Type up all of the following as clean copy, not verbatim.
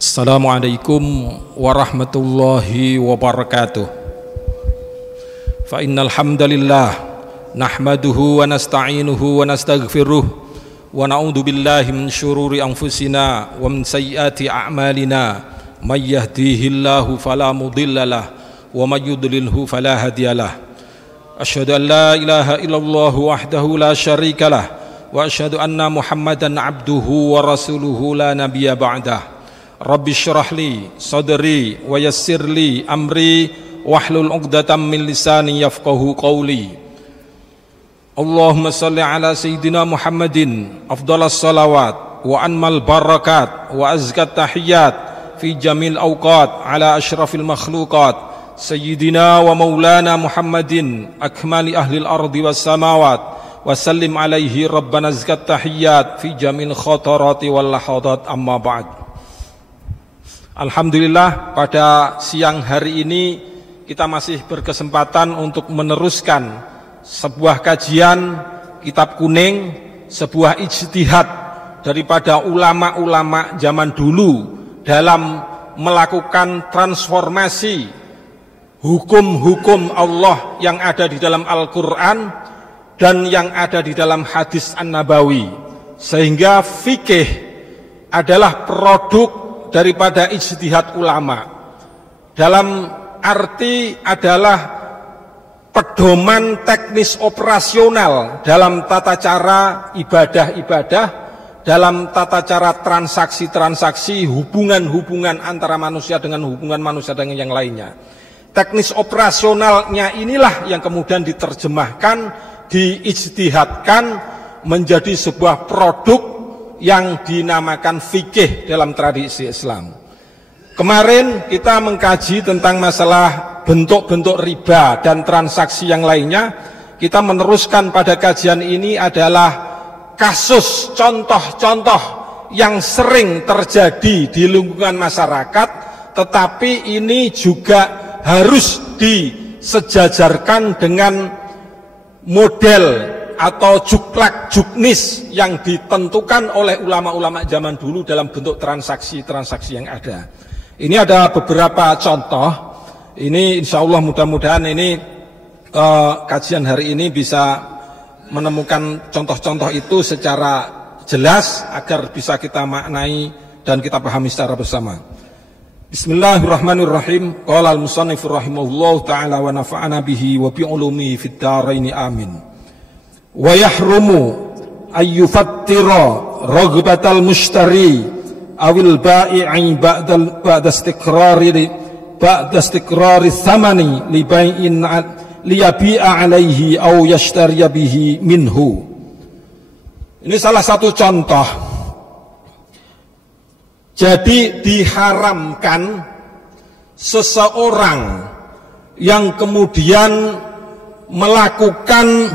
Assalamualaikum warahmatullahi wabarakatuh. Fa innal hamdalillah nahmaduhu wa nasta'inuhu wa nastaghfiruh wa na'udzu billahi min syururi anfusina wa min sayyiati a'malina may yahdihillahu fala mudhillalah wa may yudlilhu fala hadiyalah. Asyhadu an la ilaha illallah wahdahu la syarikalah wa asyhadu anna Muhammadan abduhu wa rasuluhu la nabiyya ba'dah. Rabbi syrah li sadri wa yassir li amri wahlul 'uqdatam min lisani yafqahu qawli. Allahumma salli ala sayyidina Muhammadin afdalas salawat wa anmal barakat wa azkat tahiyyat fi jamil awqat ala asyrafil makhluqat sayyidina wa maulana Muhammadin akmali ahlil ardi was samawat wa sallim alaihi rabbana azkat tahiyyat fi jamil khatarati wal lahadat amma ba'd. Alhamdulillah, pada siang hari ini kita masih berkesempatan untuk meneruskan sebuah kajian kitab kuning, sebuah ijtihad daripada ulama-ulama zaman dulu dalam melakukan transformasi hukum-hukum Allah yang ada di dalam Al-Quran dan yang ada di dalam hadis An-Nabawi, sehingga fikih adalah produk daripada ijtihad ulama, dalam arti adalah pedoman teknis operasional dalam tata cara ibadah-ibadah, dalam tata cara transaksi-transaksi, hubungan-hubungan antara manusia dengan hubungan manusia dengan yang lainnya. Teknis operasionalnya inilah yang kemudian diterjemahkan, diijtihadkan menjadi sebuah produk yang dinamakan fikih dalam tradisi Islam. Kemarin kita mengkaji tentang masalah bentuk-bentuk riba dan transaksi yang lainnya. Kita meneruskan pada kajian ini adalah kasus contoh-contoh yang sering terjadi di lingkungan masyarakat, tetapi ini juga harus disejajarkan dengan model atau juklak juknis yang ditentukan oleh ulama-ulama zaman dulu dalam bentuk transaksi-transaksi yang ada. Ini ada beberapa contoh. Ini insya Allah mudah-mudahan ini kajian hari ini bisa menemukan contoh-contoh itu secara jelas agar bisa kita maknai dan kita pahami secara bersama. Bismillahirrahmanirrahim. Qala al-musannif rahimahullah ta'ala wa nafa'ana bihi wa bi'ulumi fid dharain amin. Wa yahrumu ayyufattira ragbatal mushtari awil ba'i'i ba'da istiqrari thamani li bai'in liyabi'a alaihi aw yashtariya bihi minhu. Ini salah satu contoh. Jadi diharamkan seseorang yang kemudian melakukan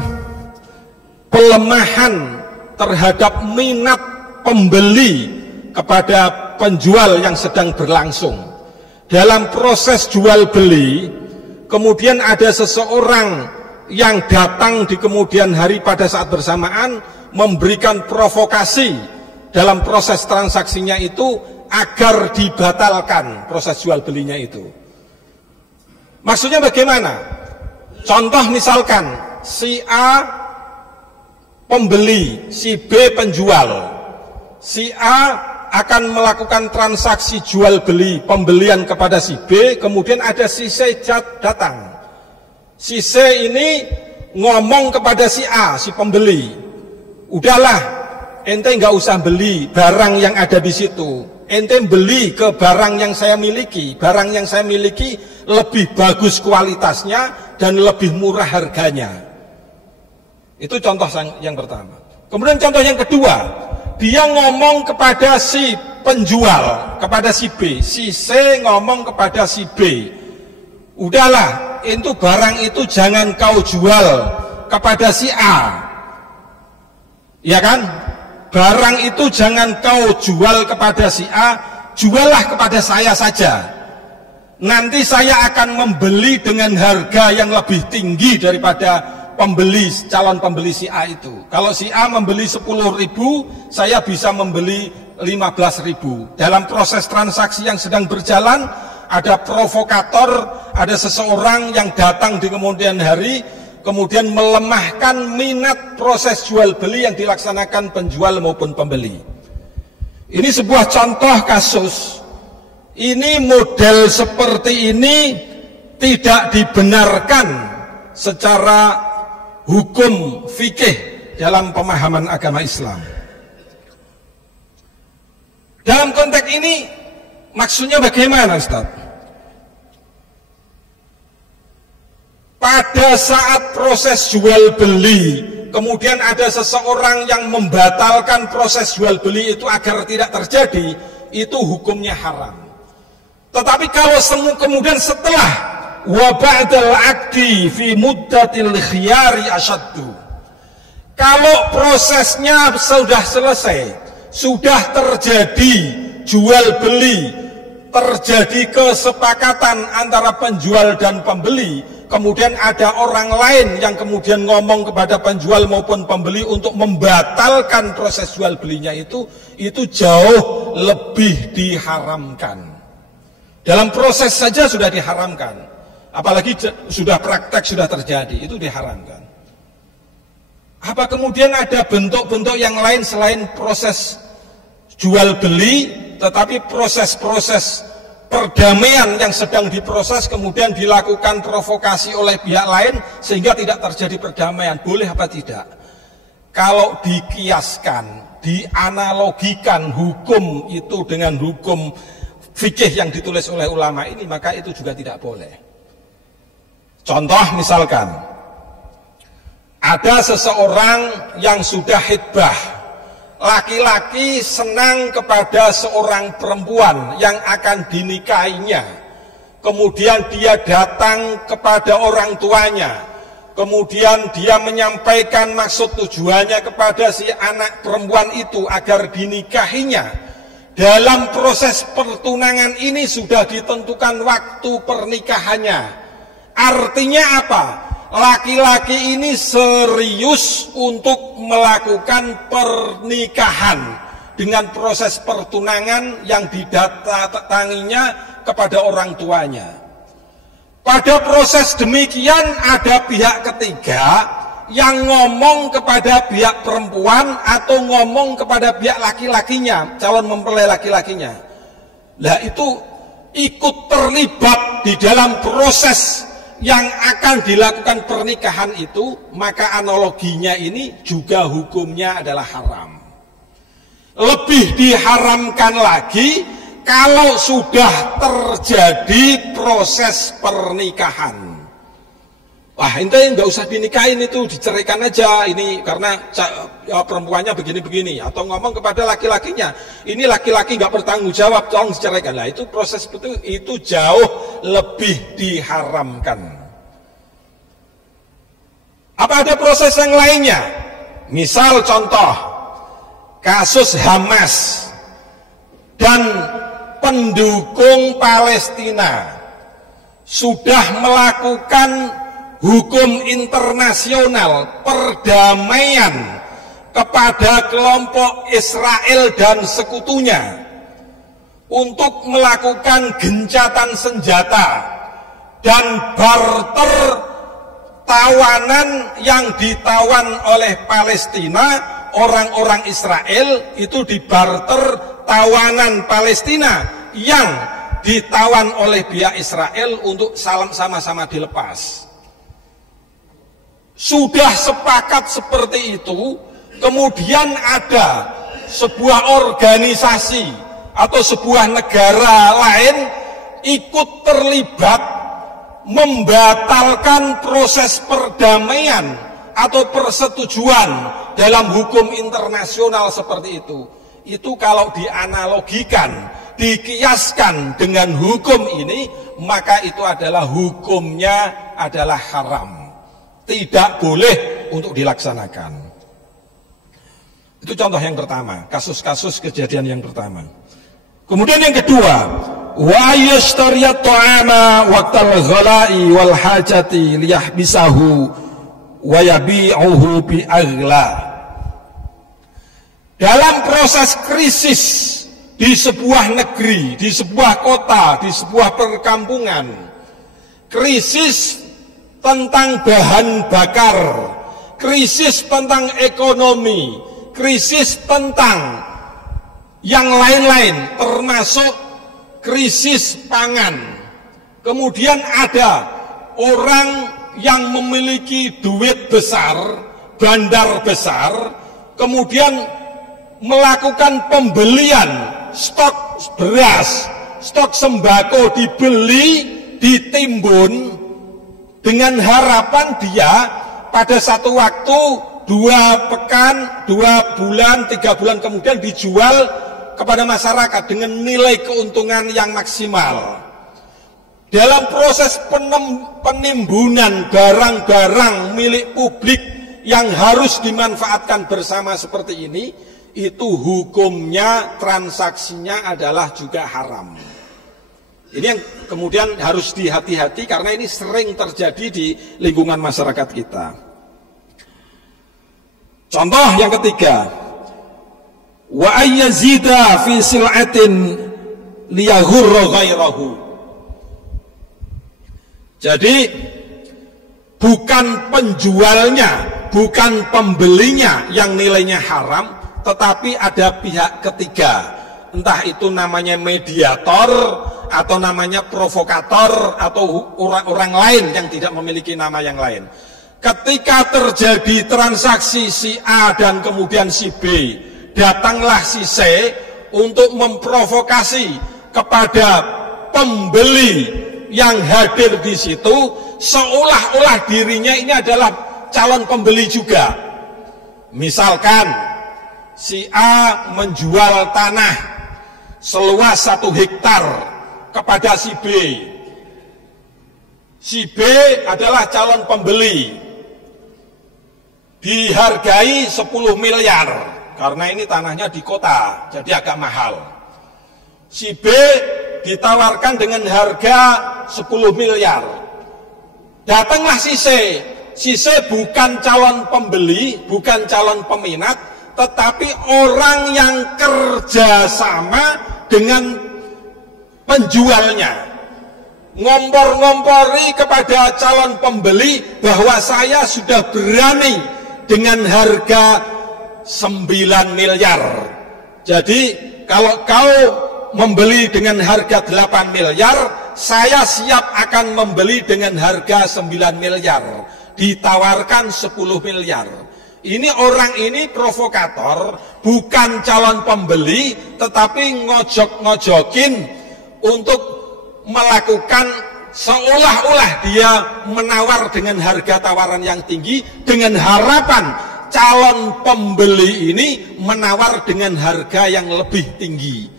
pelemahan terhadap minat pembeli kepada penjual yang sedang berlangsung. Dalam proses jual beli, kemudian ada seseorang yang datang di kemudian hari pada saat bersamaan memberikan provokasi dalam proses transaksinya itu agar dibatalkan proses jual belinya itu. Maksudnya bagaimana? Contoh misalkan si A pembeli, si B penjual. Si A akan melakukan transaksi jual beli pembelian kepada si B, kemudian ada si C datang. Si C ini ngomong kepada si A, si pembeli, udahlah, ente nggak usah beli barang yang ada di situ, ente beli ke barang yang saya miliki. Barang yang saya miliki lebih bagus kualitasnya dan lebih murah harganya. Itu contoh yang pertama. Kemudian contoh yang kedua, dia ngomong kepada si penjual, kepada si B. Si C ngomong kepada si B, udahlah, itu barang itu jangan kau jual kepada si A, ya kan? Barang itu jangan kau jual kepada si A, juallah kepada saya saja. Nanti saya akan membeli dengan harga yang lebih tinggi daripada calon pembeli si A itu. Kalau si A membeli 10.000, saya bisa membeli 15.000. Dalam proses transaksi yang sedang berjalan, ada provokator, ada seseorang yang datang di kemudian hari, kemudian melemahkan minat proses jual beli yang dilaksanakan penjual maupun pembeli. Ini sebuah contoh kasus. Ini model seperti ini tidak dibenarkan secara hukum fikih dalam pemahaman agama Islam. Dalam konteks ini maksudnya bagaimana, Ustaz? Pada saat proses jual beli, kemudian ada seseorang yang membatalkan proses jual beli itu agar tidak terjadi, itu hukumnya haram. Tetapi kalau kemudian setelah wa ba'dal aqdi fi muddatil khiyari asyaddu, kalau prosesnya sudah selesai, sudah terjadi jual beli, terjadi kesepakatan antara penjual dan pembeli, kemudian ada orang lain yang kemudian ngomong kepada penjual maupun pembeli untuk membatalkan proses jual belinya itu jauh lebih diharamkan. Dalam proses saja sudah diharamkan, apalagi sudah praktek, sudah terjadi, itu diharamkan. Apa kemudian ada bentuk-bentuk yang lain selain proses jual beli, tetapi proses-proses perdamaian yang sedang diproses kemudian dilakukan provokasi oleh pihak lain sehingga tidak terjadi perdamaian, boleh apa tidak? Kalau dikiaskan, dianalogikan hukum itu dengan hukum fikih yang ditulis oleh ulama ini, maka itu juga tidak boleh. Contoh misalkan, ada seseorang yang sudah khitbah, laki-laki senang kepada seorang perempuan yang akan dinikahinya, kemudian dia datang kepada orang tuanya, kemudian dia menyampaikan maksud tujuannya kepada si anak perempuan itu agar dinikahinya. Dalam proses pertunangan ini sudah ditentukan waktu pernikahannya. Artinya apa? Laki-laki ini serius untuk melakukan pernikahan dengan proses pertunangan yang didatanginya kepada orang tuanya. Pada proses demikian ada pihak ketiga yang ngomong kepada pihak perempuan atau ngomong kepada pihak laki-lakinya, calon mempelai laki-lakinya. Nah itu ikut terlibat di dalam proses yang akan dilakukan pernikahan itu, maka analoginya ini juga hukumnya adalah haram. Lebih diharamkan lagi kalau sudah terjadi proses pernikahan. Wah, ente nggak usah dinikahin, itu diceraikan aja ini karena perempuannya begini-begini, atau ngomong kepada laki-lakinya, ini laki-laki nggak bertanggung jawab, tolong diceraikan. Lah itu proses itu jauh lebih diharamkan. Apa ada proses yang lainnya? Misal contoh kasus Hamas dan pendukung Palestina sudah melakukan hukum internasional perdamaian kepada kelompok Israel dan sekutunya untuk melakukan gencatan senjata dan barter tawanan yang ditawan oleh Palestina, orang-orang Israel itu dibarter tawanan Palestina yang ditawan oleh pihak Israel untuk sama-sama dilepas. Sudah sepakat seperti itu, kemudian ada sebuah organisasi atau sebuah negara lain ikut terlibat membatalkan proses perdamaian atau persetujuan dalam hukum internasional seperti itu. Itu kalau dianalogikan, dikiaskan dengan hukum ini, maka itu adalah hukumnya adalah haram. Tidak boleh untuk dilaksanakan. Itu contoh yang pertama, kasus-kasus kejadian yang pertama. Kemudian yang kedua, wa yashtariyat ta'ama waqtal ghala'i wal hajati liyahbisahu wa yabi'uhu bi aghla. Dalam proses krisis di sebuah negeri, di sebuah kota, di sebuah perkampungan, krisis tentang bahan bakar, krisis tentang ekonomi, krisis tentang yang lain-lain, termasuk krisis pangan. Kemudian ada orang yang memiliki duit besar, bandar besar, kemudian melakukan pembelian stok beras, stok sembako dibeli, ditimbun, dengan harapan dia pada satu waktu 2 pekan, 2 bulan, 3 bulan kemudian dijual kepada masyarakat dengan nilai keuntungan yang maksimal. Dalam proses penimbunan barang-barang milik publik yang harus dimanfaatkan bersama seperti ini, itu hukumnya, transaksinya adalah juga haram. Ini yang kemudian harus dihati-hati karena ini sering terjadi di lingkungan masyarakat kita. Contoh yang ketiga, wa ayyazida fi sil'atin liyaghurra ghairahu. Jadi bukan penjualnya, bukan pembelinya yang nilainya haram, tetapi ada pihak ketiga, entah itu namanya mediator atau namanya provokator atau orang lain yang tidak memiliki nama yang lain. Ketika terjadi transaksi si A dan kemudian si B, datanglah si C untuk memprovokasi kepada pembeli yang hadir di situ, seolah-olah dirinya ini adalah calon pembeli juga. Misalkan si A menjual tanah seluas 1 hektar kepada si B. Si B adalah calon pembeli, dihargai 10 miliar karena ini tanahnya di kota, jadi agak mahal. Si B ditawarkan dengan harga 10 miliar. Datanglah si C. Si C bukan calon pembeli, bukan calon peminat, tetapi orang yang kerjasama dengan penjualnya. Ngompor-ngompori kepada calon pembeli bahwa saya sudah berani dengan harga 9 miliar. Jadi kalau kau membeli dengan harga 8 miliar, saya siap akan membeli dengan harga 9 miliar. Ditawarkan 10 miliar. Ini orang ini provokator, bukan calon pembeli, tetapi ngojok-ngojokin untuk melakukan seolah-olah dia menawar dengan harga tawaran yang tinggi dengan harapan calon pembeli ini menawar dengan harga yang lebih tinggi,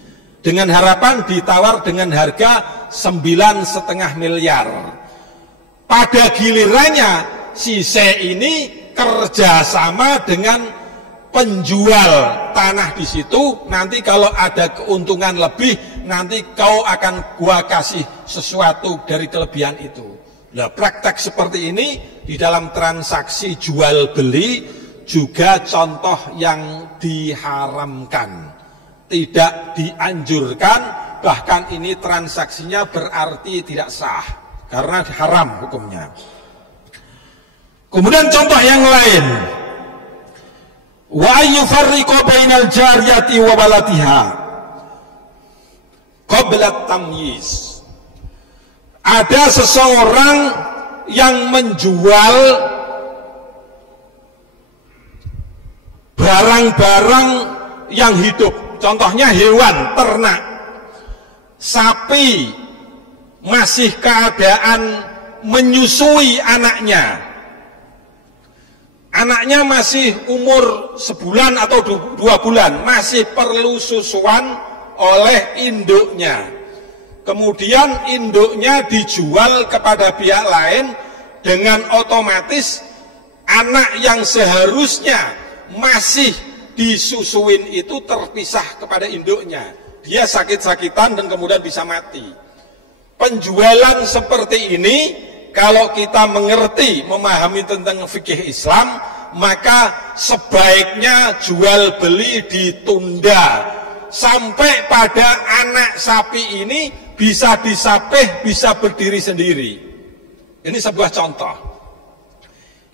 dengan harapan ditawar dengan harga 9,5 miliar. Pada gilirannya si C ini kerjasama dengan penjual tanah di situ, nanti kalau ada keuntungan lebih, nanti kau akan gua kasih sesuatu dari kelebihan itu. Nah, praktek seperti ini di dalam transaksi jual beli juga contoh yang diharamkan, tidak dianjurkan, bahkan ini transaksinya berarti tidak sah karena haram hukumnya. Kemudian contoh yang lain, wa yufarriqu bainal jariyati wa balatiha qabla tamyiz. Ada seseorang yang menjual barang-barang yang hidup, contohnya hewan ternak. Sapi masih keadaan menyusui anaknya. Anaknya masih umur sebulan atau 2 bulan, masih perlu susuan oleh induknya. Kemudian induknya dijual kepada pihak lain, dengan otomatis anak yang seharusnya masih disusuin itu terpisah kepada induknya. Dia sakit-sakitan dan kemudian bisa mati. Penjualan seperti ini, kalau kita mengerti, memahami tentang fikih Islam, maka sebaiknya jual beli ditunda sampai pada anak sapi ini bisa disapih, bisa berdiri sendiri. Ini sebuah contoh.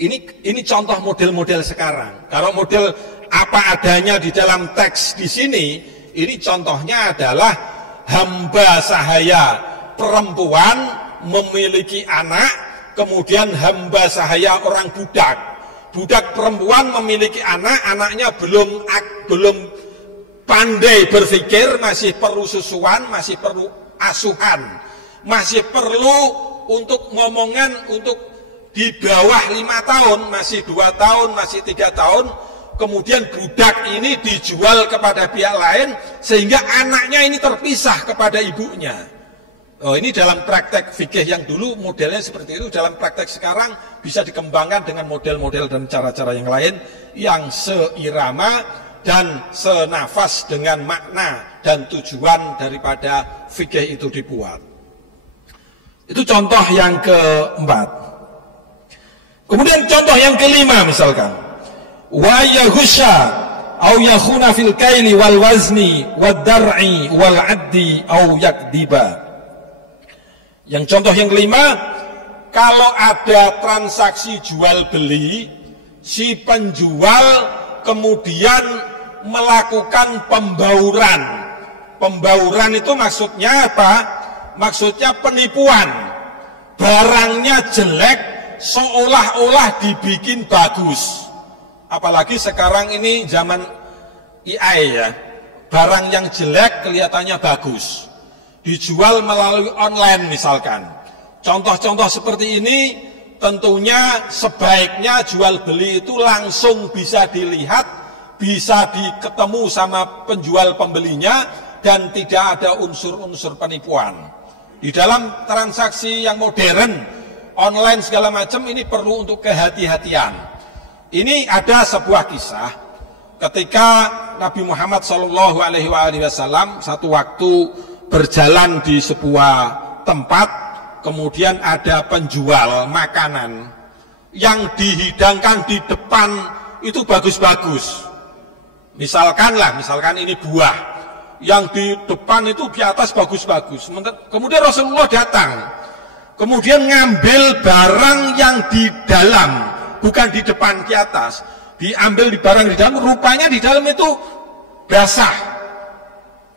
Ini contoh model-model sekarang. Kalau model apa adanya di dalam teks di sini, ini contohnya adalah hamba sahaya perempuan memiliki anak, kemudian hamba sahaya orang budak. Budak perempuan memiliki anak, anaknya belum pandai berpikir, masih perlu susuan, masih perlu asuhan, masih perlu untuk ngomongan untuk di bawah 5 tahun, masih 2 tahun, masih 3 tahun, kemudian budak ini dijual kepada pihak lain sehingga anaknya ini terpisah kepada ibunya. Oh, ini dalam praktek fikih yang dulu modelnya seperti itu, dalam praktek sekarang bisa dikembangkan dengan model-model dan cara-cara yang lain yang seirama dan senafas dengan makna dan tujuan daripada fikih itu dibuat. Itu contoh yang keempat. Kemudian contoh yang kelima misalkan, wa yahusha au yakhuna fil kaili wal wazni wad dar'i wal addi au yakdiba. Yang contoh yang kelima, kalau ada transaksi jual beli, si penjual kemudian melakukan pembauran. Pembauran itu maksudnya apa? Maksudnya penipuan. Barangnya jelek seolah-olah dibikin bagus. Apalagi sekarang ini zaman AI ya. Barang yang jelek kelihatannya bagus. Dijual melalui online misalkan. Contoh-contoh seperti ini tentunya sebaiknya jual beli itu langsung bisa dilihat, bisa diketemu sama penjual pembelinya dan tidak ada unsur-unsur penipuan. Di dalam transaksi yang modern, online segala macam ini perlu untuk kehati-hatian. Ini ada sebuah kisah ketika Nabi Muhammad SAW satu waktu berjalan di sebuah tempat, kemudian ada penjual makanan yang dihidangkan di depan itu bagus-bagus. Misalkan ini buah yang di depan itu di atas bagus-bagus. Kemudian Rasulullah datang, kemudian ngambil barang yang di dalam, bukan di depan di atas, diambil di barang di dalam, rupanya di dalam itu basah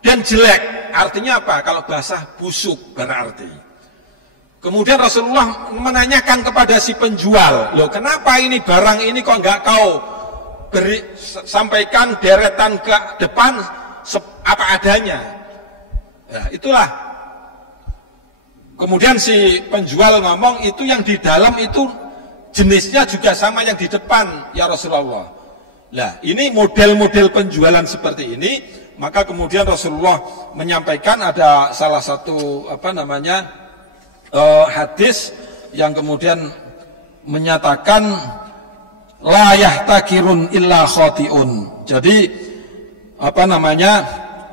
dan jelek. Artinya apa? Kalau basah busuk berarti. Kemudian Rasulullah menanyakan kepada si penjual, loh kenapa ini barang ini kok nggak kau sampaikan deretan ke depan apa adanya? Nah, itulah. Kemudian si penjual ngomong, itu yang di dalam itu jenisnya juga sama yang di depan ya Rasulullah. Nah, ini model-model penjualan seperti ini. Maka kemudian Rasulullah menyampaikan ada salah satu hadis yang kemudian menyatakan la yahtakirun illa khati'un. Jadi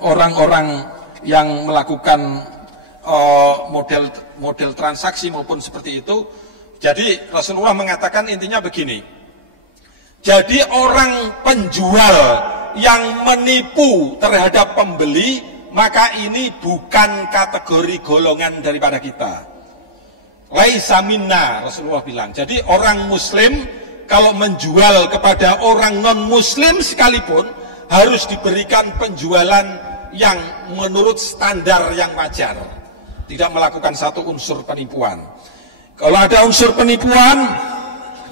orang-orang yang melakukan model transaksi maupun seperti itu, jadi Rasulullah mengatakan intinya begini. Jadi orang penjual yang menipu terhadap pembeli, maka ini bukan kategori golongan daripada kita. Laisa minna, Rasulullah bilang. Jadi orang muslim kalau menjual kepada orang non muslim sekalipun harus diberikan penjualan yang menurut standar yang wajar, tidak melakukan satu unsur penipuan. Kalau ada unsur penipuan,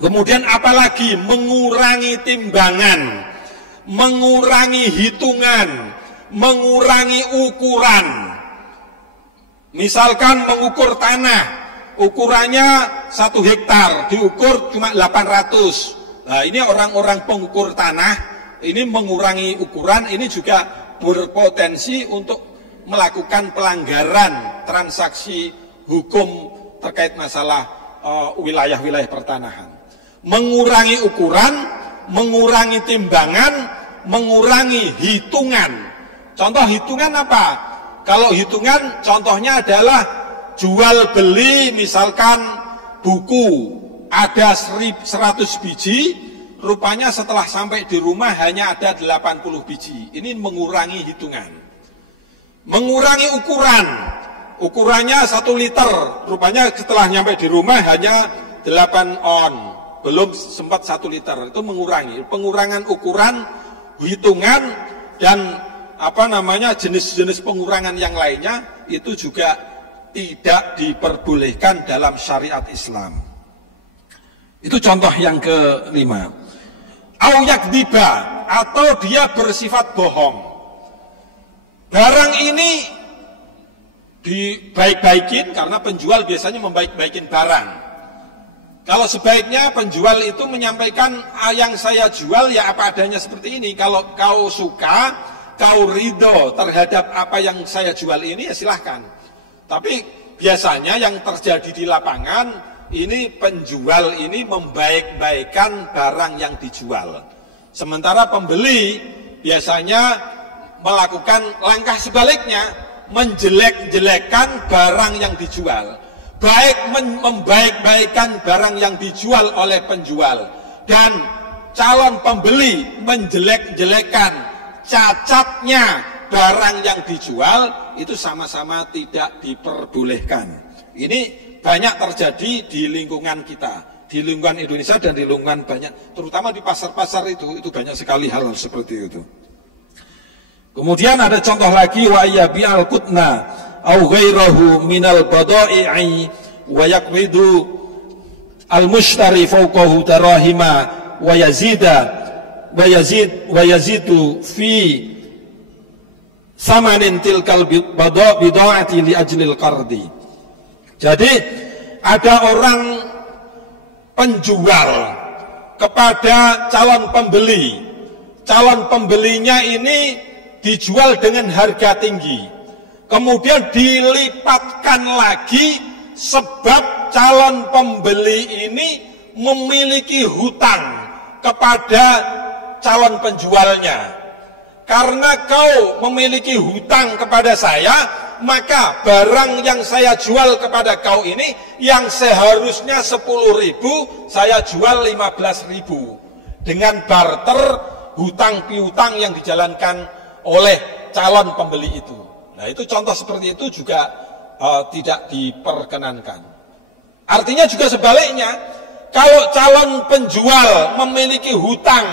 kemudian apalagi mengurangi timbangan, mengurangi hitungan, mengurangi ukuran. Misalkan mengukur tanah, ukurannya 1 hektar, diukur cuma 800. Nah, ini orang-orang pengukur tanah, ini mengurangi ukuran, ini juga berpotensi untuk melakukan pelanggaran transaksi hukum terkait masalah wilayah-wilayah pertanahan. Mengurangi ukuran, mengurangi timbangan, mengurangi hitungan. Contoh hitungan apa? Kalau hitungan contohnya adalah jual beli misalkan buku ada 100 biji, rupanya setelah sampai di rumah hanya ada 80 biji. Ini mengurangi hitungan. Mengurangi ukuran. Ukurannya 1 liter. Rupanya setelah nyampe di rumah hanya 8 on. Belum sempat 1 liter. Itu mengurangi. Pengurangan ukuran, hitungan, dan jenis-jenis pengurangan yang lainnya itu juga tidak diperbolehkan dalam syariat Islam. Itu contoh yang kelima. Au yakdiba, atau dia bersifat bohong. Barang ini dibaik-baikin karena penjual biasanya membaik-baikin barang. Kalau sebaiknya penjual itu menyampaikan, yang saya jual ya apa adanya seperti ini. Kalau kau suka, kau ridho terhadap apa yang saya jual ini, ya silahkan. Tapi biasanya yang terjadi di lapangan, ini penjual ini membaik-baikan barang yang dijual. Sementara pembeli biasanya melakukan langkah sebaliknya, menjelek-jelekan barang yang dijual. Baik membaik-baikan barang yang dijual oleh penjual, dan calon pembeli menjelek-jelekan cacatnya barang yang dijual, itu sama-sama tidak diperbolehkan. Ini banyak terjadi di lingkungan kita, di lingkungan Indonesia dan di lingkungan banyak, terutama di pasar-pasar itu banyak sekali hal seperti itu. Kemudian ada contoh lagi, wa yabi'al qutna au ghairahu minal badai'i wa yaqbidu al-mushtari fawqahu darahima wa yazidu fi samanin tilkal bida'ati li ajlil qardi. Jadi ada orang penjual kepada calon pembeli. Calon pembelinya ini dijual dengan harga tinggi. Kemudian dilipatkan lagi sebab calon pembeli ini memiliki hutang kepada calon penjualnya. Karena kau memiliki hutang kepada saya, maka barang yang saya jual kepada kau ini yang seharusnya 10.000 saya jual 15.000 dengan barter hutang piutang yang dijalankan oleh calon pembeli itu. Nah, itu contoh seperti itu juga tidak diperkenankan. Artinya juga sebaliknya, kalau calon penjual memiliki hutang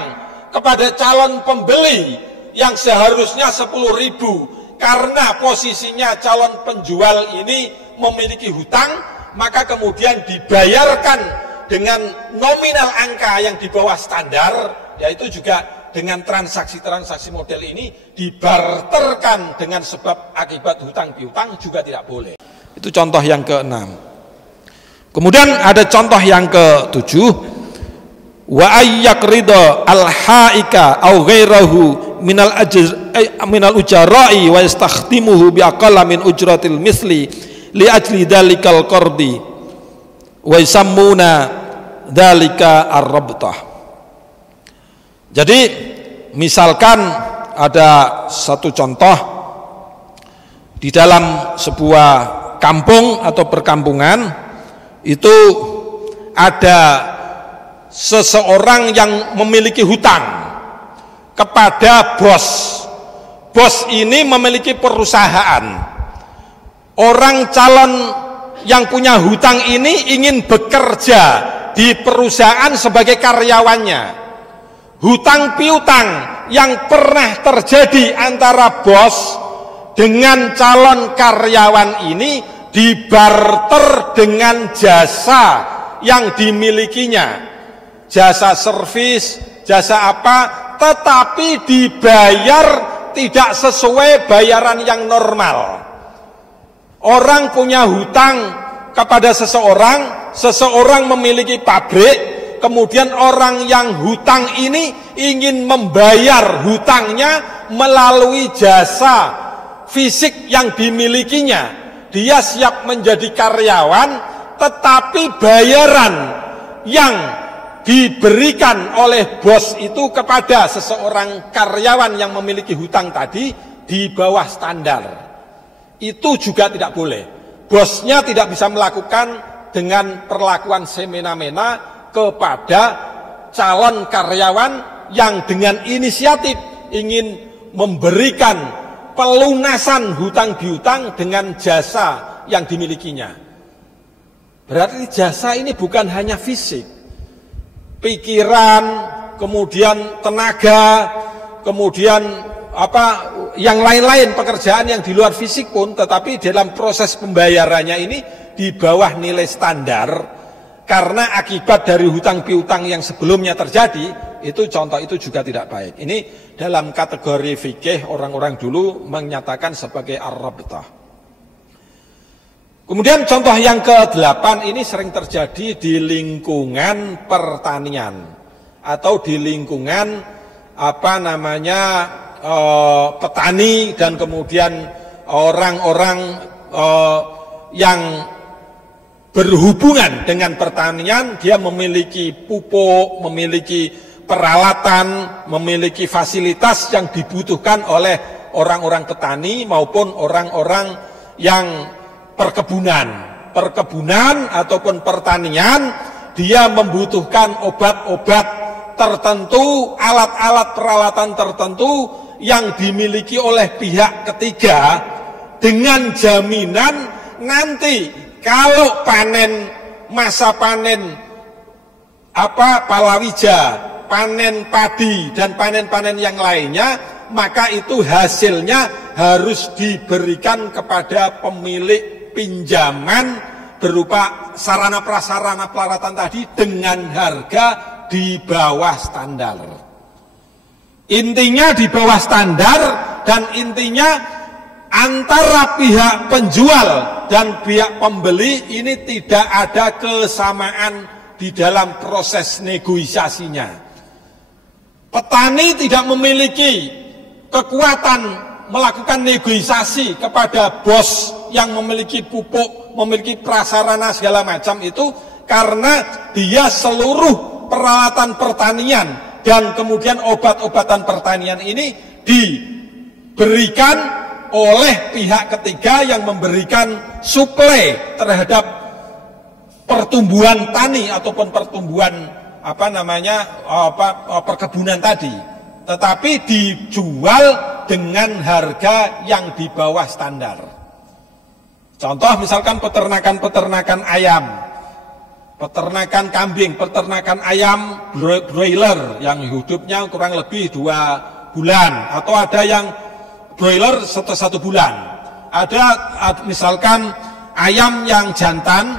kepada calon pembeli yang seharusnya 10.000, karena posisinya calon penjual ini memiliki hutang, maka kemudian dibayarkan dengan nominal angka yang di bawah standar, yaitu juga dengan transaksi-transaksi model ini dibarterkan dengan sebab akibat hutang piutang juga tidak boleh. Itu contoh yang ke-6. Kemudian ada contoh yang ke-7, wa ayyaqrida al-haika au ghairahu minal ujara'i wa yastakhdimuhu bi aqalla min ujratil misli li ajli dalikal qardi wa yusammuna dalika ar-rabtah. Jadi misalkan ada satu contoh di dalam sebuah kampung atau perkampungan, itu ada seseorang yang memiliki hutang kepada bos. Bos ini memiliki perusahaan. Orang calon yang punya hutang ini ingin bekerja di perusahaan sebagai karyawannya. Hutang piutang yang pernah terjadi antara bos dengan calon karyawan ini dibarter dengan jasa yang dimilikinya, jasa servis, jasa apa, tetapi dibayar tidak sesuai bayaran yang normal. Orang punya hutang kepada seseorang, seseorang memiliki pabrik, kemudian orang yang hutang ini ingin membayar hutangnya melalui jasa fisik yang dimilikinya. Dia siap menjadi karyawan, tetapi bayaran yang diberikan oleh bos itu kepada seseorang karyawan yang memiliki hutang tadi di bawah standar. Itu juga tidak boleh. Bosnya tidak bisa melakukan dengan perlakuan semena-mena kepada calon karyawan yang dengan inisiatif ingin memberikan pelunasan hutang piutang dengan jasa yang dimilikinya. Berarti jasa ini bukan hanya fisik, pikiran, kemudian tenaga, kemudian yang lain-lain pekerjaan yang di luar fisik pun, tetapi dalam proses pembayarannya ini di bawah nilai standar karena akibat dari hutang piutang yang sebelumnya terjadi, itu contoh itu juga tidak baik. Ini dalam kategori fikih orang-orang dulu menyatakan sebagai ar-rabtah. Kemudian contoh yang ke-8 ini sering terjadi di lingkungan pertanian atau di lingkungan petani dan kemudian orang-orang yang berhubungan dengan pertanian, dia memiliki pupuk, memiliki peralatan, memiliki fasilitas yang dibutuhkan oleh orang-orang petani maupun orang-orang yang perkebunan ataupun pertanian. Dia membutuhkan obat-obat tertentu, alat-alat peralatan tertentu yang dimiliki oleh pihak ketiga dengan jaminan nanti kalau masa panen palawija, panen padi dan panen-panen yang lainnya, maka itu hasilnya harus diberikan kepada pemilik pinjaman berupa sarana prasarana peralatan tadi dengan harga di bawah standar. Intinya di bawah standar, dan intinya antara pihak penjual dan pihak pembeli ini tidak ada kesamaan di dalam proses negosiasinya. Petani tidak memiliki kekuatan melakukan negosiasi kepada bos yang memiliki pupuk, memiliki prasarana segala macam itu, karena dia seluruh peralatan pertanian dan kemudian obat-obatan pertanian ini diberikan oleh pihak ketiga yang memberikan suplai terhadap pertumbuhan tani ataupun pertumbuhan perkebunan tadi, tetapi dijual dengan harga yang di bawah standar. Contoh misalkan peternakan ayam, peternakan kambing, peternakan ayam broiler yang hidupnya kurang lebih 2 bulan, atau ada yang broiler 1 bulan. Ada misalkan ayam yang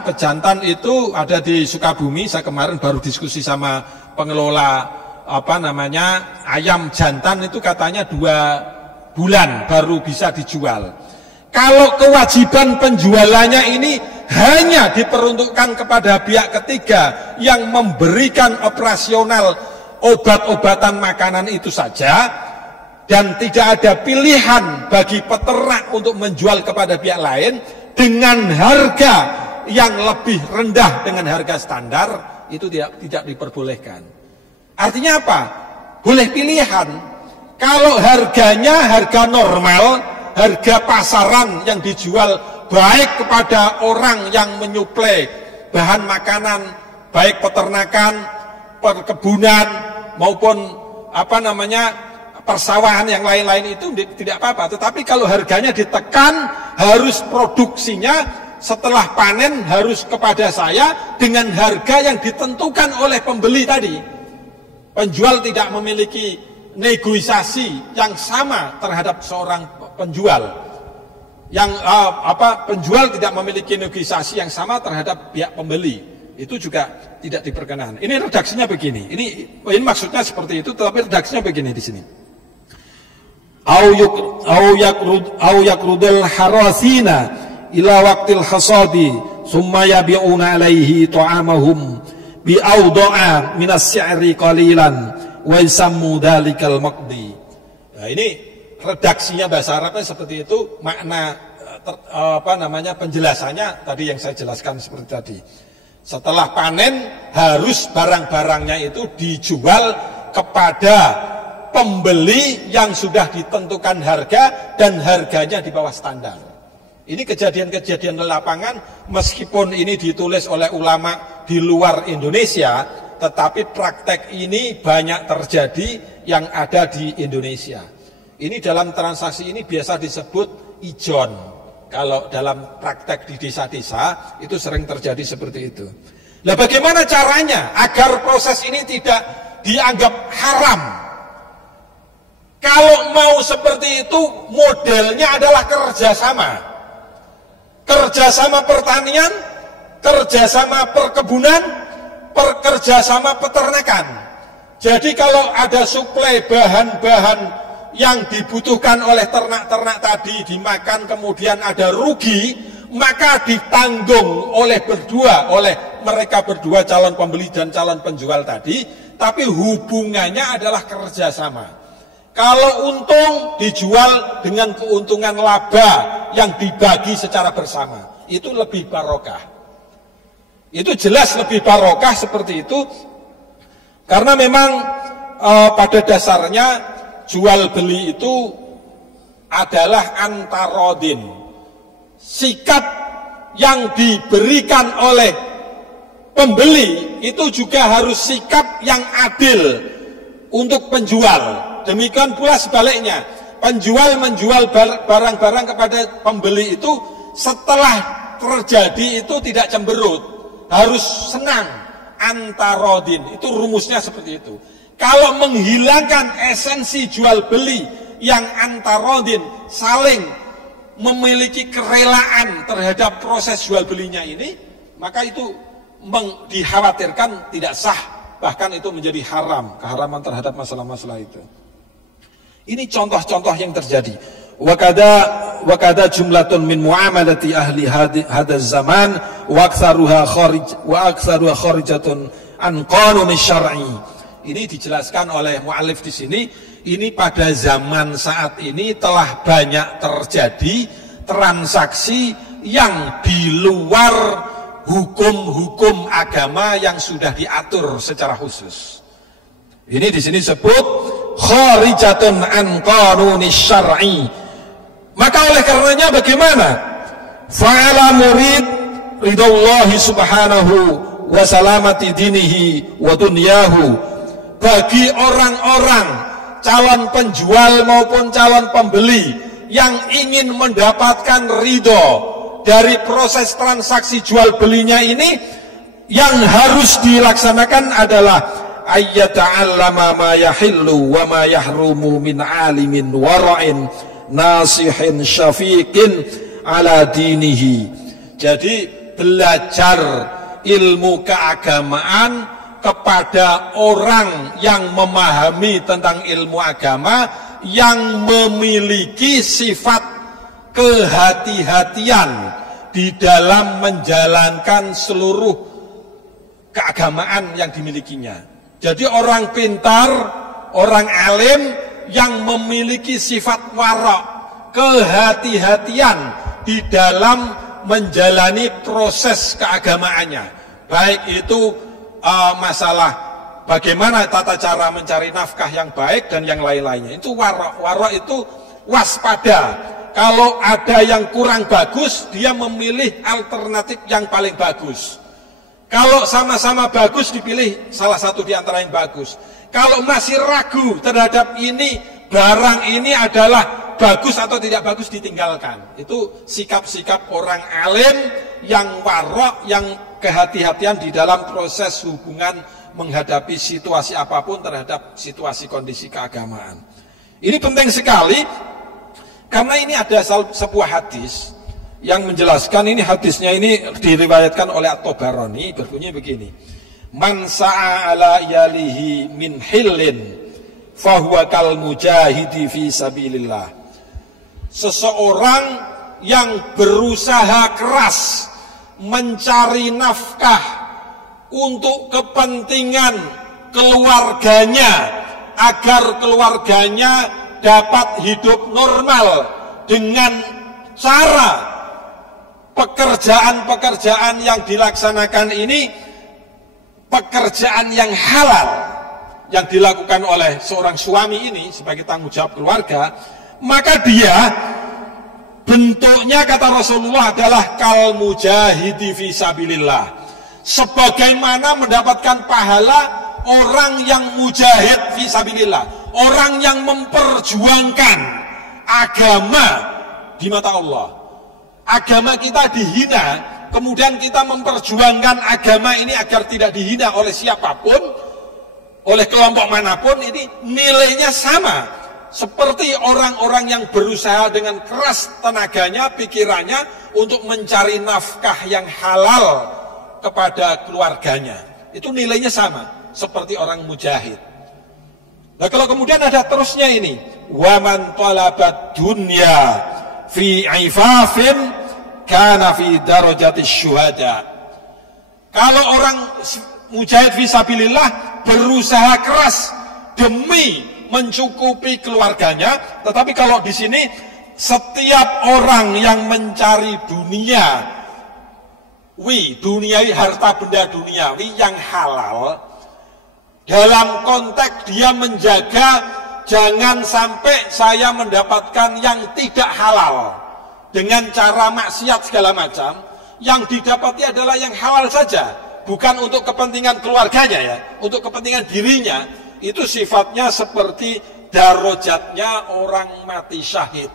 pejantan itu ada di Sukabumi. Saya kemarin baru diskusi sama pengelola ayam jantan itu, katanya 2 bulan baru bisa dijual. Kalau kewajiban penjualannya ini hanya diperuntukkan kepada pihak ketiga yang memberikan operasional obat-obatan makanan itu saja, dan tidak ada pilihan bagi peternak untuk menjual kepada pihak lain dengan harga yang lebih rendah dengan harga standar, itu tidak diperbolehkan. Artinya apa? Boleh pilihan. Kalau harganya harga normal, harga pasaran yang dijual baik kepada orang yang menyuplai bahan makanan, baik peternakan, perkebunan maupun persawahan yang lain-lain, itu tidak apa-apa. Tetapi kalau harganya ditekan, harus produksinya setelah panen harus kepada saya dengan harga yang ditentukan oleh pembeli tadi. Penjual tidak memiliki negosiasi yang sama terhadap seorang penjual. Penjual tidak memiliki negosiasi yang sama terhadap pihak pembeli. Itu juga tidak diperkenankan. Ini redaksinya begini. Ini maksudnya seperti itu, tetapi redaksinya begini di sini. Au yakrudul harasina ila waqtil hasadi summa yabi'una alaihi ta'amahum bi awda'a minas si'ri qalilan wa yasammu dalikal maqdi. Nah, ini redaksinya bahasa Arabnya seperti itu. Makna penjelasannya tadi yang saya jelaskan seperti tadi. Setelah panen harus barang-barangnya itu dijual kepada pembeli yang sudah ditentukan harga dan harganya di bawah standar. Ini kejadian-kejadian di lapangan, meskipun ini ditulis oleh ulama di luar Indonesia, tetapi praktek ini banyak terjadi yang ada di Indonesia. Ini dalam transaksi ini biasa disebut ijon. Kalau dalam praktek di desa-desa itu sering terjadi seperti itu. Nah, bagaimana caranya agar proses ini tidak dianggap haram? Kalau mau seperti itu, modelnya adalah kerjasama. Kerjasama pertanian, kerjasama perkebunan, kerjasama peternakan. Jadi kalau ada suplai bahan-bahan yang dibutuhkan oleh ternak-ternak tadi dimakan, kemudian ada rugi, maka ditanggung oleh mereka berdua, calon pembeli dan calon penjual tadi, tapi hubungannya adalah kerjasama. Kalau untung dijual dengan keuntungan laba yang dibagi secara bersama, itu lebih barokah. Itu jelas lebih barokah seperti itu, karena memang pada dasarnya jual beli itu adalah antarodin. Sikap yang diberikan oleh pembeli itu juga harus sikap yang adil untuk penjual. Demikian pula sebaliknya, penjual menjual barang-barang kepada pembeli itu setelah terjadi itu tidak cemberut, harus senang, antarodin. Itu rumusnya seperti itu. Kalau menghilangkan esensi jual beli yang antarodin, saling memiliki kerelaan terhadap proses jual belinya ini, maka itu dikhawatirkan tidak sah, bahkan itu menjadi haram, keharaman terhadap masalah-masalah itu. Ini contoh-contoh yang terjadi. Wakada jumlatun min muamalati ahli hadaz zaman wa aktsaruha kharijatun an qanun syar'i. Ini dijelaskan oleh mu'allif di sini. Ini pada zaman saat ini telah banyak terjadi transaksi yang di luar hukum-hukum agama yang sudah diatur secara khusus. Ini di sini disebut kharijatun an qanunis syar'i. Maka oleh karenanya bagaimana? Fa'ala murid ridallahi subhanahu wa salamati dinihi wa dunyahu. Bagi orang-orang calon penjual maupun calon pembeli yang ingin mendapatkan ridho dari proses transaksi jual belinya ini, yang harus dilaksanakan adalah ayyata'allama ma yahillu wa ma yahrumu min alimin wara'in nasihin syafiqin ala dinihi. Jadi belajar ilmu keagamaan kepada orang yang memahami tentang ilmu agama, yang memiliki sifat kehati-hatian di dalam menjalankan seluruh keagamaan yang dimilikinya. Jadi orang pintar, orang alim yang memiliki sifat warok, kehati-hatian di dalam menjalani proses keagamaannya. Baik itu masalah bagaimana tata cara mencari nafkah yang baik dan yang lain-lainnya. Itu warok. Warok itu waspada. Kalau ada yang kurang bagus, dia memilih alternatif yang paling bagus. Kalau sama-sama bagus, dipilih salah satu di antara yang bagus. Kalau masih ragu terhadap ini, barang ini adalah bagus atau tidak bagus, ditinggalkan. Itu sikap-sikap orang alim yang warok, yang kehati-hatian di dalam proses hubungan menghadapi situasi apapun terhadap situasi kondisi keagamaan. Ini penting sekali, karena ini ada sebuah hadis yang menjelaskan. Ini hadisnya ini diriwayatkan oleh At-Tabarani, berbunyi begini: man sa'a ala yalihi min hillin fahuwa kal mujahidi fi sabilillah. Seseorang yang berusaha keras mencari nafkah untuk kepentingan keluarganya, agar keluarganya dapat hidup normal dengan cara pekerjaan-pekerjaan yang dilaksanakan ini, pekerjaan yang halal yang dilakukan oleh seorang suami ini sebagai tanggung jawab keluarga, maka dia bentuknya, kata Rasulullah, adalah kal mujahidi fi sabilillah, sebagaimana mendapatkan pahala orang yang mujahid fisabilillah, orang yang memperjuangkan agama di mata Allah. Agama kita dihina, kemudian kita memperjuangkan agama ini agar tidak dihina oleh siapapun, oleh kelompok manapun, ini nilainya sama seperti orang-orang yang berusaha dengan keras tenaganya, pikirannya untuk mencari nafkah yang halal kepada keluarganya. Itu nilainya sama seperti orang mujahid. Nah, kalau kemudian ada terusnya ini, waman talabat dunya fi ifafin kana fi darajati syuhada. Kalau orang mujahid fisabilillah berusaha keras demi mencukupi keluarganya, tetapi kalau di sini setiap orang yang mencari duniawi harta benda duniawi yang halal, dalam konteks dia menjaga jangan sampai saya mendapatkan yang tidak halal dengan cara maksiat segala macam. Yang didapati adalah yang halal saja, bukan untuk kepentingan keluarganya ya, untuk kepentingan dirinya. Itu sifatnya seperti darajatnya orang mati syahid.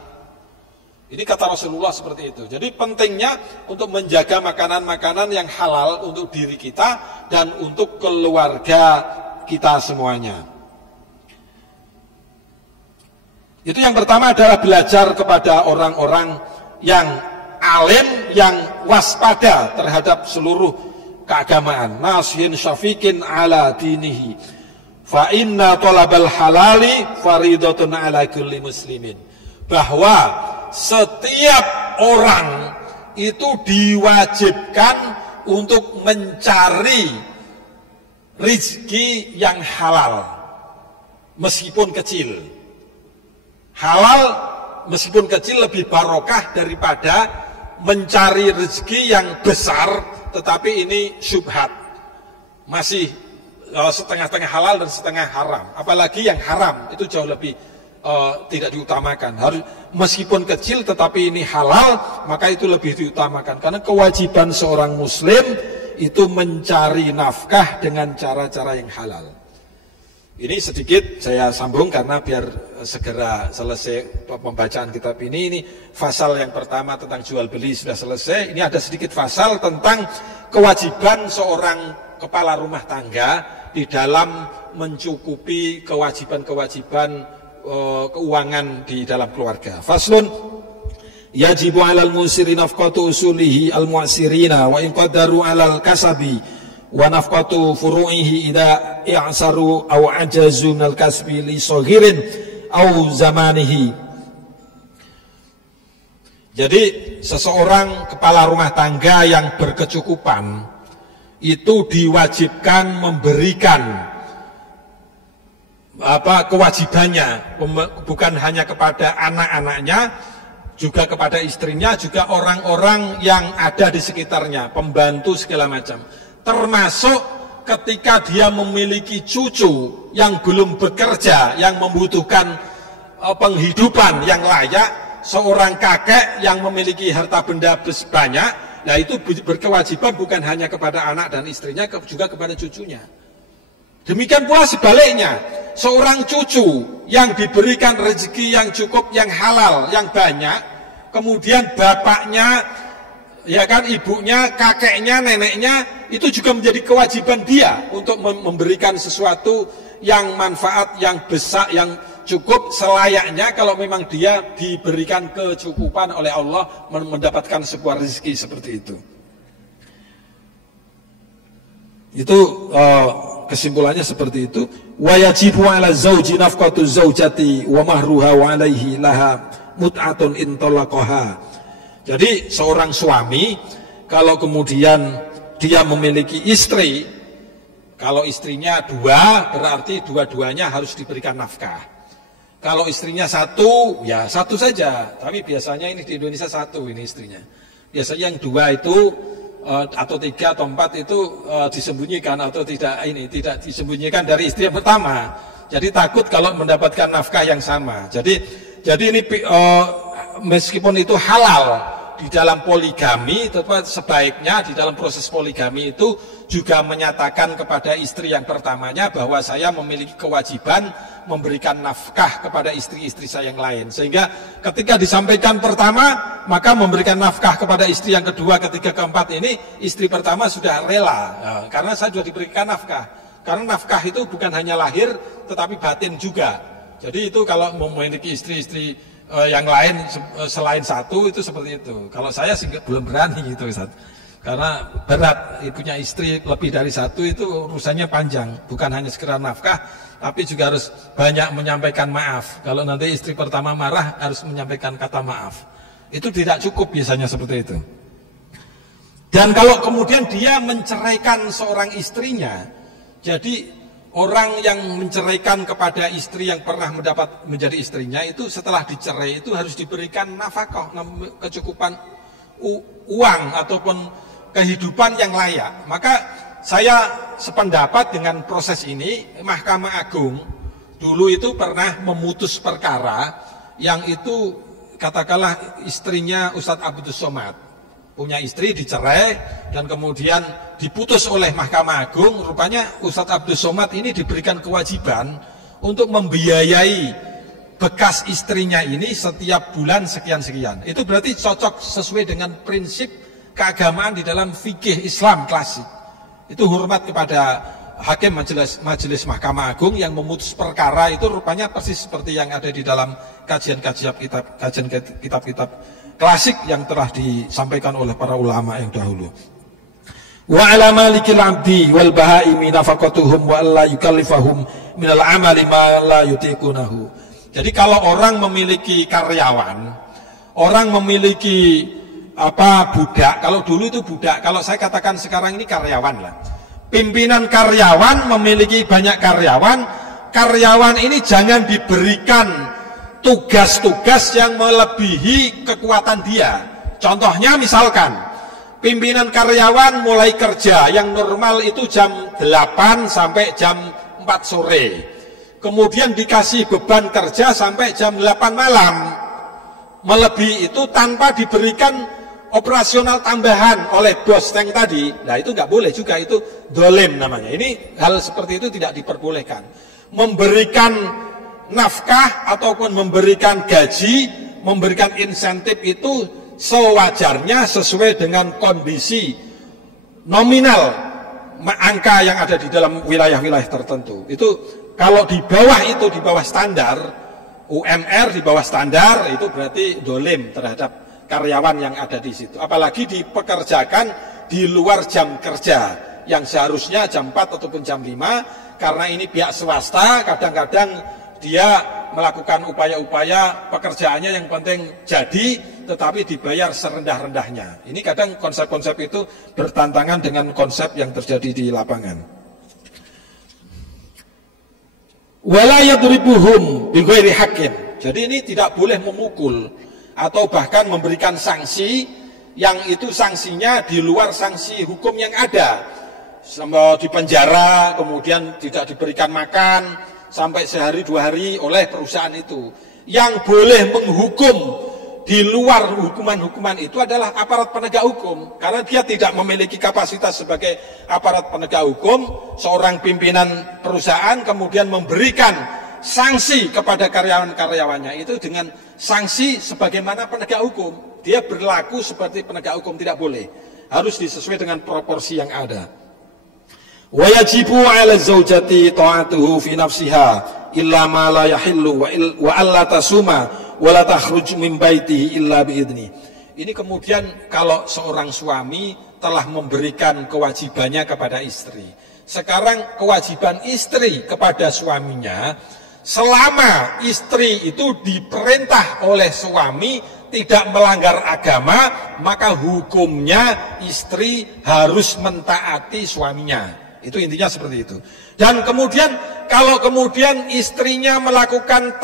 Ini kata Rasulullah seperti itu. Jadi pentingnya untuk menjaga makanan-makanan yang halal untuk diri kita dan untuk keluarga kita semuanya. Itu yang pertama adalah belajar kepada orang-orang yang alim, yang waspada terhadap seluruh keagamaan. Nasihin syafiqin ala dinihi. Fa inna talabal halali faridatun ala kulli muslimin. Bahwa setiap orang itu diwajibkan untuk mencari rezeki yang halal meskipun kecil. Halal meskipun kecil lebih barokah daripada mencari rezeki yang besar tetapi ini syubhat, masih setengah-setengah halal dan setengah haram. Apalagi yang haram itu jauh lebih tidak diutamakan. Harus meskipun kecil tetapi ini halal, maka itu lebih diutamakan. Karena kewajiban seorang muslim itu mencari nafkah dengan cara-cara yang halal. Ini sedikit saya sambung karena biar segera selesai pembacaan kitab ini. Ini fasal yang pertama tentang jual beli sudah selesai. Ini ada sedikit fasal tentang kewajiban seorang kepala rumah tangga di dalam mencukupi kewajiban-kewajiban keuangan di dalam keluarga. Faslun yajibu 'alal musiri nafqatu usulihi al-mu'sirina wa in qaddaru 'alal kasabi wa nafqatu furu'ihi idza i'saru aw ajazu minal kasbi li saghirin aw zamanihi. Jadi seseorang kepala rumah tangga yang berkecukupan itu diwajibkan memberikan kewajibannya, bukan hanya kepada anak-anaknya, juga kepada istrinya, juga orang-orang yang ada di sekitarnya, pembantu segala macam. Termasuk ketika dia memiliki cucu yang belum bekerja, yang membutuhkan penghidupan yang layak, seorang kakek yang memiliki harta benda banyak, nah itu berkewajiban bukan hanya kepada anak dan istrinya, juga kepada cucunya. Demikian pula sebaliknya, seorang cucu yang diberikan rezeki yang cukup, yang halal, yang banyak, kemudian bapaknya, ya kan, ibunya, kakeknya, neneknya, itu juga menjadi kewajiban dia untuk memberikan sesuatu yang manfaat, yang besar, yang cukup selayaknya kalau memang dia diberikan kecukupan oleh Allah mendapatkan sebuah rezeki seperti itu. Itu kesimpulannya seperti itu. Wa yajibu 'ala zauji nafqatu zaujati wa mahruha wa 'alaihi laha mut'atun in talaqaha. Jadi seorang suami kalau kemudian dia memiliki istri, kalau istrinya dua berarti dua-duanya harus diberikan nafkah. Kalau istrinya satu, ya satu saja. Tapi biasanya ini di Indonesia satu ini istrinya. Biasanya yang dua itu atau tiga atau empat itu disembunyikan atau tidak disembunyikan dari istri yang pertama. Jadi takut kalau mendapatkan nafkah yang sama. Jadi ini meskipun itu halal, di dalam poligami, tetapi sebaiknya di dalam proses poligami itu juga menyatakan kepada istri yang pertamanya bahwa saya memiliki kewajiban memberikan nafkah kepada istri-istri saya yang lain. Sehingga ketika disampaikan pertama, maka memberikan nafkah kepada istri yang kedua, ketiga, keempat ini, istri pertama sudah rela, karena saya sudah diberikan nafkah. Karena nafkah itu bukan hanya lahir, tetapi batin juga. Jadi itu kalau memiliki istri-istri yang lain selain satu itu seperti itu. Kalau saya sih belum berani gitu, Ustaz. Karena berat, punya istri lebih dari satu itu urusannya panjang. Bukan hanya sekedar nafkah, tapi juga harus banyak menyampaikan maaf. Kalau nanti istri pertama marah, harus menyampaikan kata maaf. Itu tidak cukup biasanya seperti itu. Dan kalau kemudian dia menceraikan seorang istrinya, jadi orang yang menceraikan kepada istri yang pernah menjadi istrinya itu setelah dicerai itu harus diberikan nafkah, kecukupan uang ataupun kehidupan yang layak. Maka saya sependapat dengan proses ini. Mahkamah Agung dulu itu pernah memutus perkara yang itu katakanlah istrinya Ustadz Abdus Somad, punya istri dicerai dan kemudian diputus oleh Mahkamah Agung. Rupanya Ustadz Abdus Somad ini diberikan kewajiban untuk membiayai bekas istrinya ini setiap bulan sekian-sekian. Itu berarti cocok sesuai dengan prinsip keagamaan di dalam fikih Islam klasik. Itu hormat kepada hakim majelis Mahkamah Agung yang memutus perkara itu rupanya persis seperti yang ada di dalam kajian-kajian kitab-kitab klasik yang telah disampaikan oleh para ulama yang dahulu. Wa ala malikil abdi wal bahaimi nafaqatuhum wa alla yukallifahum minal amali ma la yutiqunahu. Jadi kalau orang memiliki karyawan, orang memiliki budak, kalau dulu itu budak, kalau saya katakan sekarang ini karyawan lah. Pimpinan karyawan memiliki banyak karyawan, karyawan ini jangan diberikan tugas-tugas yang melebihi kekuatan dia. Contohnya misalkan, pimpinan karyawan mulai kerja yang normal itu jam 8 sampai jam 4 sore. Kemudian dikasih beban kerja sampai jam 8 malam. Melebihi itu tanpa diberikan operasional tambahan oleh bos yang tadi. Nah itu nggak boleh juga, itu dolim namanya. Ini hal seperti itu tidak diperbolehkan. Memberikan nafkah ataupun memberikan gaji, memberikan insentif itu sewajarnya sesuai dengan kondisi nominal angka yang ada di dalam wilayah-wilayah tertentu. Itu kalau di bawah itu, di bawah standar UMR, di bawah standar, itu berarti dolim terhadap karyawan yang ada di situ. Apalagi dipekerjakan di luar jam kerja yang seharusnya jam 4 ataupun jam 5, karena ini pihak swasta, kadang-kadang dia melakukan upaya-upaya pekerjaannya yang penting jadi, tetapi dibayar serendah-rendahnya. Ini kadang konsep-konsep itu bertentangan dengan konsep yang terjadi di lapangan. Wala yadribuhum bi ghairi haqqin. Jadi ini tidak boleh memukul atau bahkan memberikan sanksi yang itu sanksinya di luar sanksi hukum yang ada. Di penjara, kemudian tidak diberikan makan sampai sehari 2 hari oleh perusahaan itu. Yang boleh menghukum di luar hukuman-hukuman itu adalah aparat penegak hukum, karena dia tidak memiliki kapasitas sebagai aparat penegak hukum. Seorang pimpinan perusahaan kemudian memberikan sanksi kepada karyawan-karyawannya itu dengan sanksi sebagaimana penegak hukum. Dia berlaku seperti penegak hukum, tidak boleh. Harus disesuai dengan proporsi yang ada. Wa yajibu 'ala zaujati ta'atuhu fi nafsiha illa ma la yahillu wa alla tasuma wa la takhruj min baitihi illa bi idni. Ini kemudian kalau seorang suami telah memberikan kewajibannya kepada istri. Sekarang kewajiban istri kepada suaminya, selama istri itu diperintah oleh suami tidak melanggar agama, maka hukumnya istri harus mentaati suaminya. Itu intinya seperti itu. Dan kemudian kalau kemudian istrinya melakukan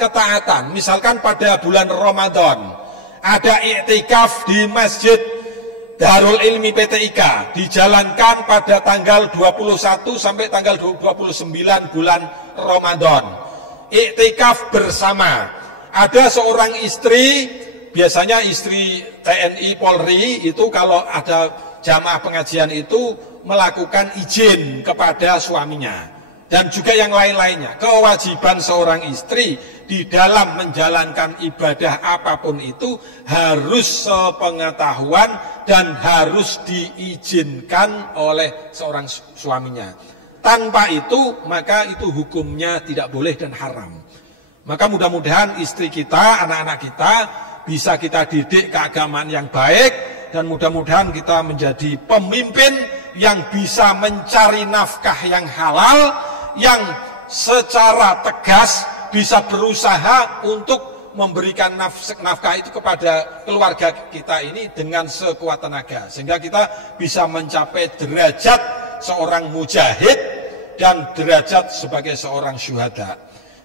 ketaatan, misalkan pada bulan Ramadan ada iktikaf di Masjid Darul Ilmi PTIK, dijalankan pada tanggal 21 sampai tanggal 29 bulan Ramadan. Iktikaf bersama. Ada seorang istri biasanya istri TNI Polri itu kalau ada jamaah pengajian itu melakukan izin kepada suaminya. Dan juga yang lain-lainnya. Kewajiban seorang istri di dalam menjalankan ibadah apapun itu harus sepengetahuan dan harus diizinkan oleh seorang suaminya. Tanpa itu, maka itu hukumnya tidak boleh dan haram. Maka mudah-mudahan istri kita, anak-anak kita, bisa kita didik keagamaan yang baik, dan mudah-mudahan kita menjadi pemimpin yang bisa mencari nafkah yang halal, yang secara tegas bisa berusaha untuk memberikan nafkah itu kepada keluarga kita ini dengan sekuat tenaga, sehingga kita bisa mencapai derajat seorang mujahid dan derajat sebagai seorang syuhada.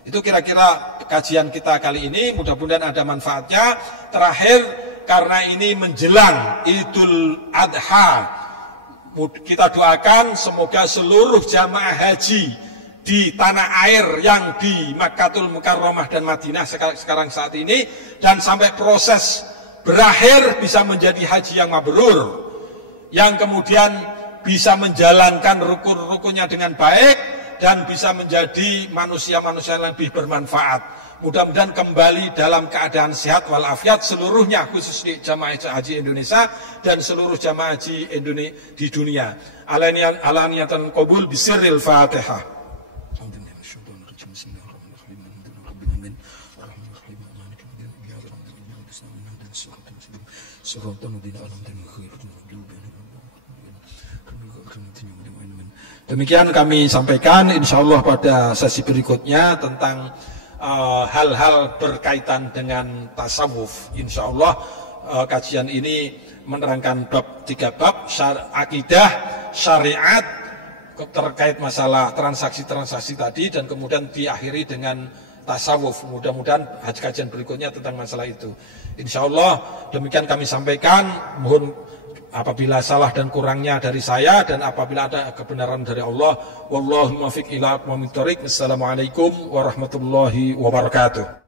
Itu kira-kira kajian kita kali ini, mudah-mudahan ada manfaatnya. Terakhir, karena ini menjelang Idul Adha, kita doakan semoga seluruh jamaah haji di tanah air yang di Makkatul Mukarramah dan Madinah sekarang saat ini, dan sampai proses berakhir bisa menjadi haji yang mabrur, yang kemudian bisa menjalankan rukun-rukunnya dengan baik dan bisa menjadi manusia-manusia yang lebih bermanfaat. Mudah-mudahan kembali dalam keadaan sehat walafiat seluruhnya, khusus di jamaah haji Indonesia dan seluruh jamaah haji Indonesia di dunia. Alaniyatan qabul bisirril Fatihah. Demikian kami sampaikan, insya Allah pada sesi berikutnya tentang hal-hal berkaitan dengan tasawuf. Insya Allah kajian ini menerangkan bab 3 bab, akidah, syariat, terkait masalah transaksi-transaksi tadi, dan kemudian diakhiri dengan tasawuf. Mudah-mudahan kajian berikutnya tentang masalah itu. Insya Allah demikian kami sampaikan. Mohon apabila salah dan kurangnya dari saya, dan apabila ada kebenaran dari Allah. Wallahu muwaffiq ila aqwamit thoriq. Assalamualaikum warahmatullahi wabarakatuh.